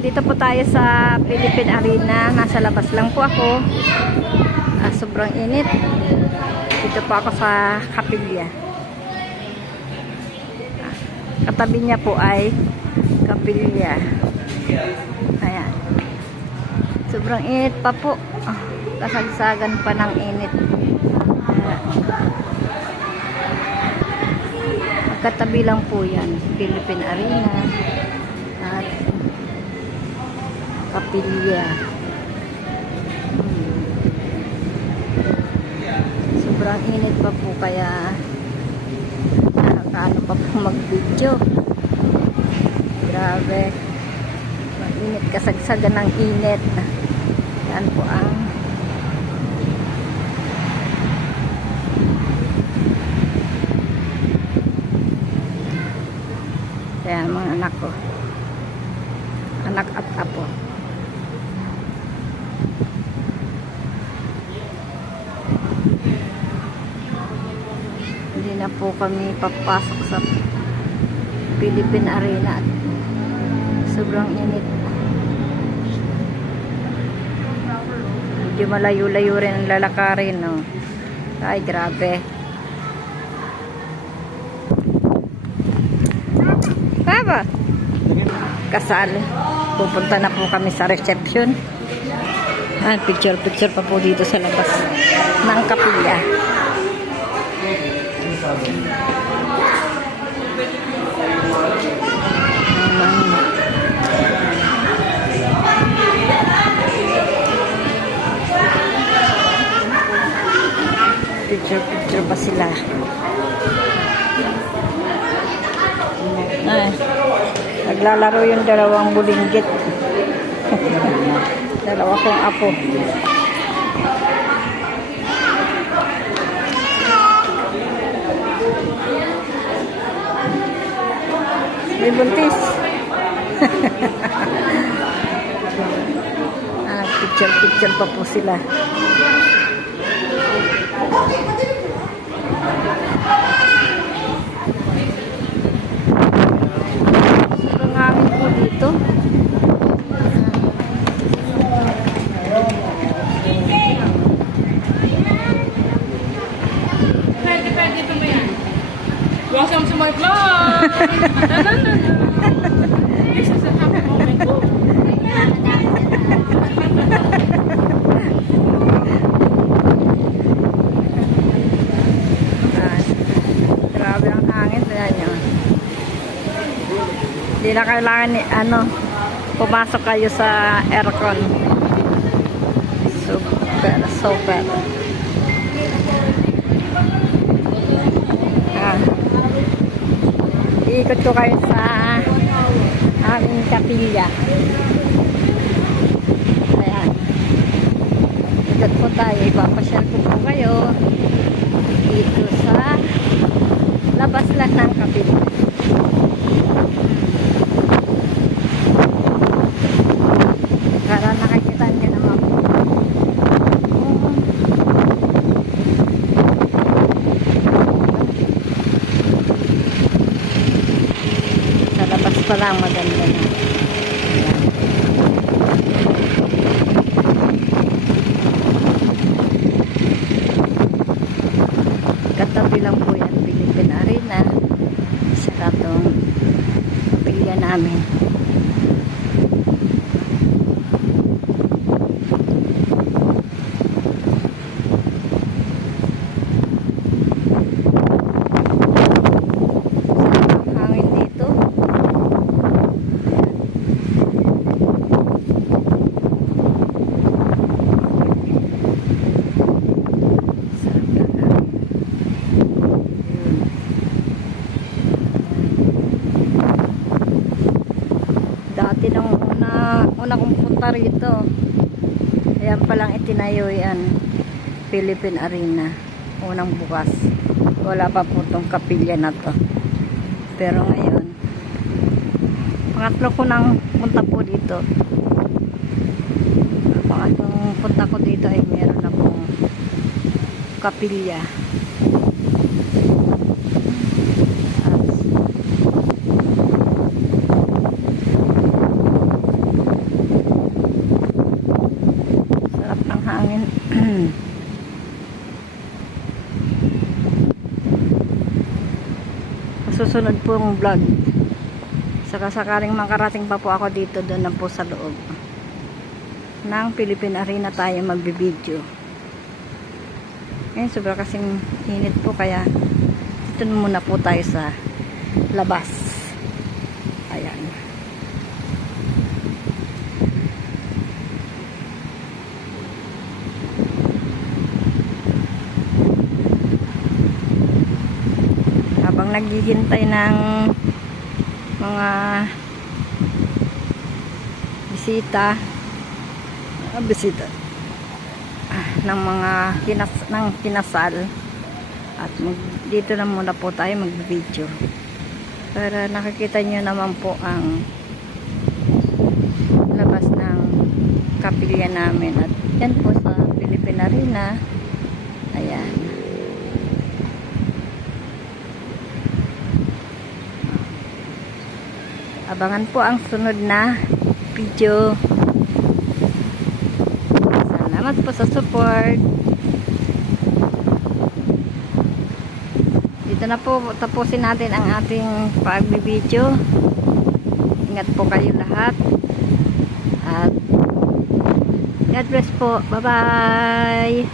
Dito po tayo sa Philippine Arena. Nasa labas lang po ako. Sobrang init. Dito po ako sa kapilya. Katabi niya po ay kapilya. Ayan. Sobrang init pa po. Kasagsagan pa ng init. Katabi lang po yan. Philippine Arena. At kapilya. Sobrang init pa po kaya nakakaano pa po mag-video. Grabe. Mainit, kasagsagan ng init. Yan po ang kaya mga anak ko. Anak at apo. Hindi na po kami papasok sa Philippine Arena. Sobrang init. Medyo malayo-layo rin ang lalakarin, no? Ay, grabe. Baba! Kasal. Pupunta na po kami sa reception. Picture-picture pa po dito sa labas ng kapilya. Picture pa sila. Naglalaro yung dalawang bulinggit. Dalawa kong apo. May buntis. Picture pa po sila. Sobrang hangin po dito. Pwede pa ba yan? Welcome to my vlog! This is a happy moment. Grabe ang hangin. Tignan nyo. Hindi na kailangan pumasok kayo sa aircon. Super. Iikot ko kayo sa aming kapilya. Ayan. Ikot po tayo. Ipapasyal ko po kayo dito sa labas lang ng kapilya. Para nakikita niyo naman po. Sa labas pa lang maganda na. Katabi lang po yan Philippine Arena. Sa katong kapilya namin. Dati nung una kong punta rito, ayan palang itinayo yan, Philippine Arena, unang bukas. Wala pa po itong kapilya na to. Pero ngayon, pangatlo ko nang punta po dito. Pangatlong punta ko dito ay meron na pong kapilya. susunod pong vlog. Saka sakaling makarating pa po ako dito, doon na po sa loob ng Philippine Arena tayo magbibideo. Ngayon sobra kasing init po, kaya dito muna po tayo sa labas. Ayan. Habang naghihintay ng mga bisita ng mga kinasal, at dito na muna po tayo mag-video para nakikita nyo naman po ang labas ng kapilya namin. At yan po sa Philippine Arena. Ayan. Abangan po ang sunod na video. Salamat po sa support. Dito na po tapusin natin ang ating pagbibideo. Ingat po kayo lahat. At God bless po. Bye-bye.